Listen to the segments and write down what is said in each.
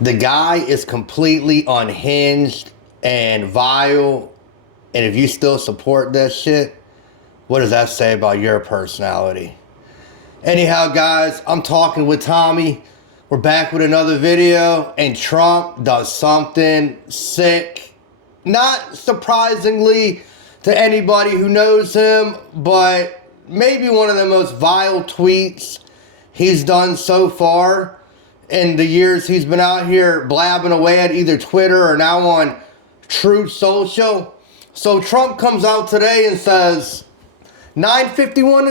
The guy is completely unhinged and vile. And if you still support that shit, what does that say about your personality? Anyhow, guys, I'm talking with Tommy. We're back with another video, and Trump does something sick. Not surprisingly to anybody who knows him, but maybe one of the most vile tweets he's done so far in the years he's been out here blabbing away at either Twitter or now on Truth Social. So Trump comes out today and says, 9:51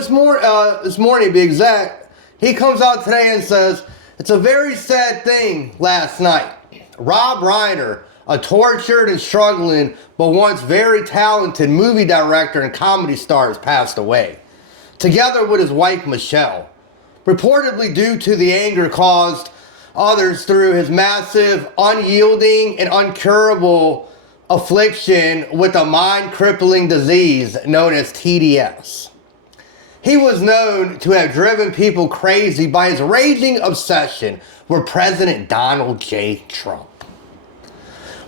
this morning to be exact, he comes out today and says, it's a very sad thing last night. Rob Reiner, a tortured and struggling but once very talented movie director and comedy star, has passed away, together with his wife Michelle, reportedly due to the anger caused others through his massive, unyielding, and uncurable affliction with a mind-crippling disease known as TDS. He was known to have driven people crazy by his raging obsession with President Donald J. Trump,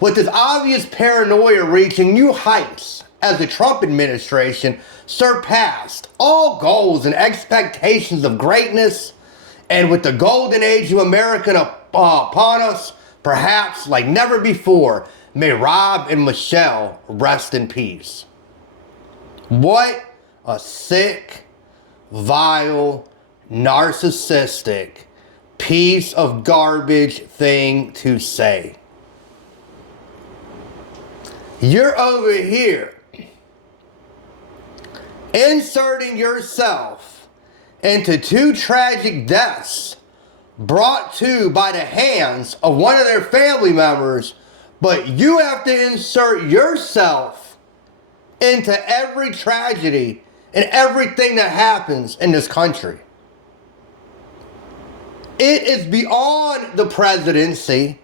with his obvious paranoia reaching new heights as the Trump administration surpassed all goals and expectations of greatness, and with the golden age of America upon us, perhaps like never before. May Rob and Michelle rest in peace. What a sick, vile, narcissistic piece of garbage thing to say. You're over here inserting yourself into two tragic deaths brought to by the hands of one of their family members, but you have to insert yourself into every tragedy and everything that happens in this country. It is beyond the presidency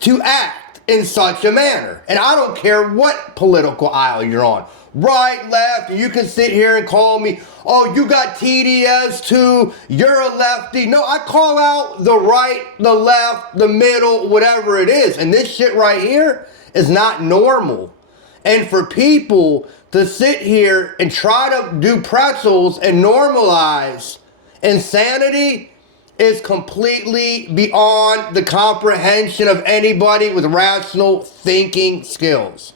to act in such a manner. And I don't care what political aisle you're on. Right, left, you can sit here and call me, oh, you got TDS too, you're a lefty. No, I call out the right, the left, the middle, whatever it is. And this shit right here is not normal. And for people to sit here and try to do pretzels and normalize insanity is completely beyond the comprehension of anybody with rational thinking skills.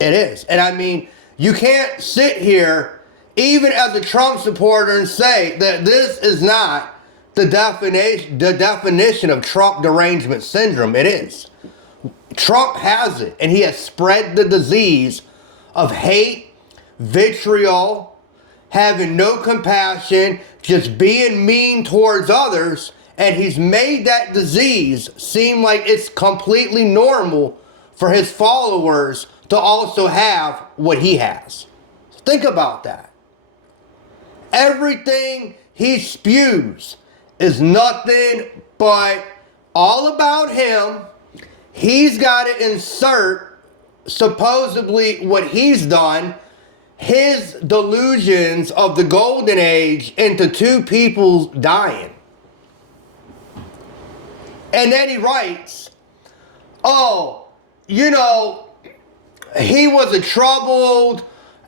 It is. And I mean, you can't sit here, even as a Trump supporter, and say that this is not the definition of Trump derangement syndrome. It is. Trump has it, and he has spread the disease of hate, vitriol, having no compassion, just being mean towards others, and he's made that disease seem like it's completely normal for his followers to also have what he has. Think about that. Everything he spews is nothing but all about him. He's got to insert supposedly what he's done, his delusions of the golden age, into two people dying. And then he writes, oh, you know, he was a troubled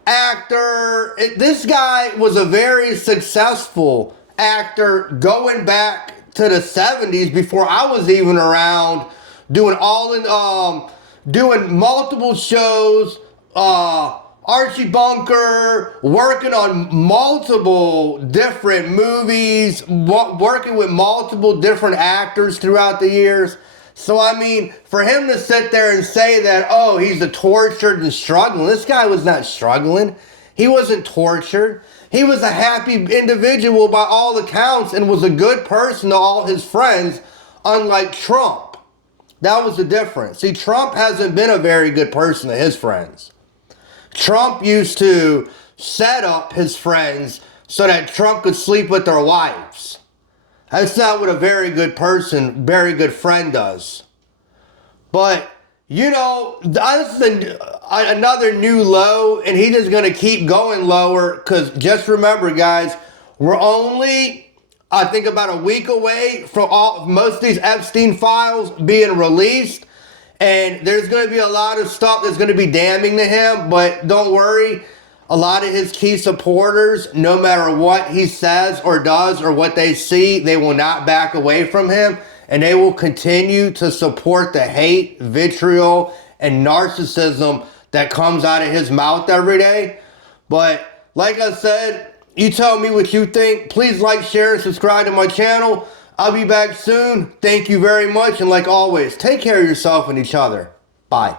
actor. This guy was a very successful actor going back to the 70s before I was even around, doing doing multiple shows, Archie Bunker, working on multiple different movies, working with multiple different actors throughout the years. So, I mean, for him to sit there and say that, oh, he's a tortured and struggling, this guy was not struggling. He wasn't tortured. He was a happy individual by all accounts and was a good person to all his friends, unlike Trump. That was the difference. See, Trump hasn't been a very good person to his friends. Trump used to set up his friends so that Trump could sleep with their wives. That's not what a very good person, very good friend does. But, you know, this is another new low, and he's just going to keep going lower, because just remember, guys, we're only I think about a week away from most of these Epstein files being released. And there's going to be a lot of stuff that's going to be damning to him, but don't worry. A lot of his key supporters, no matter what he says or does or what they see, they will not back away from him. And they will continue to support the hate, vitriol, and narcissism that comes out of his mouth every day. But like I said, you tell me what you think. Please like, share, and subscribe to my channel. I'll be back soon. Thank you very much. And like always, take care of yourself and each other. Bye.